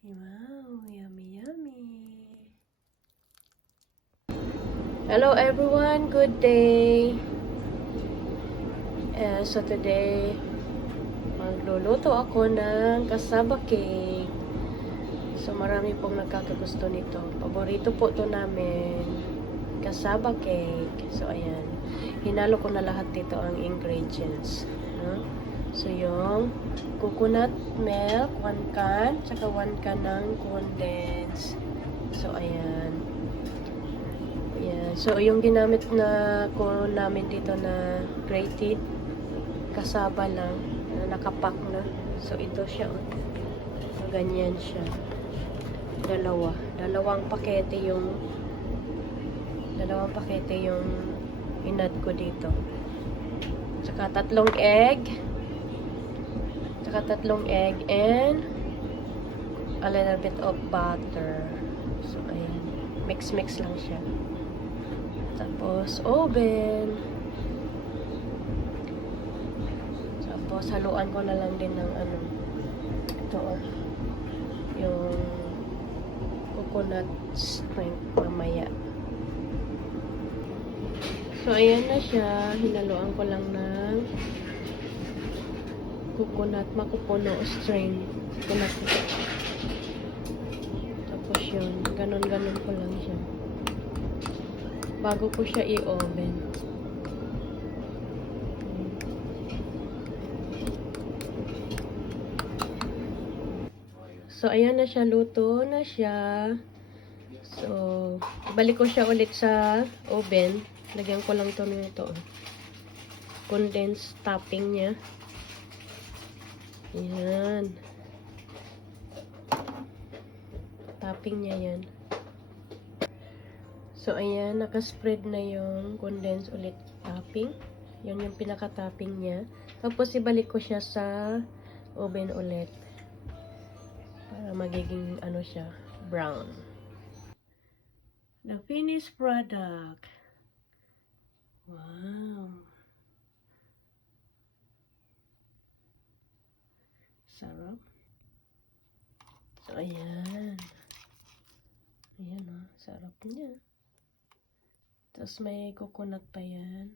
Wow, yummy, yummy. Hello everyone, good day. So today, magluluto ako ng cassava cake. So marami pong nagkakagusto nito. Paborito po to namin, cassava cake. So ayan, hinalo ko na lahat dito ang ingredients. No? So yung coconut milk, 1 can, tsaka 1 can ng condensed. So ayan. Ayan. So yung ginamit na ko namin dito na grated cassava lang, na nakapack na. So ito siya. So, ganyan siya. Dalawang pakete yung inad ko dito. Tsaka tatlong egg and a little bit of butter. So ayan, mix lang siya. Tapos oven. Tapos haluan ko na lang din ng ito yung coconut strength mamaya. So ayan na siya, hinaluan ko lang ng makupuno string coconut. Tapos yun, ganon ko lang siya bago ko siya i-oven. So ayan na siya, luto na siya. So ibalik ko siya ulit sa oven. Lagyan ko lang to nito condensed topping niya. Ayan. Topping niya yan. So, ayan. Nakaspread na yung condensed ulit topping. Yan yung pinaka-topping niya. Tapos, ibalik ko siya sa oven ulit. Para magiging, siya, brown. The finished product. Wow. Sarap. So, ayan. Ayan, sarap niya. Tapos, may coconut pa yan.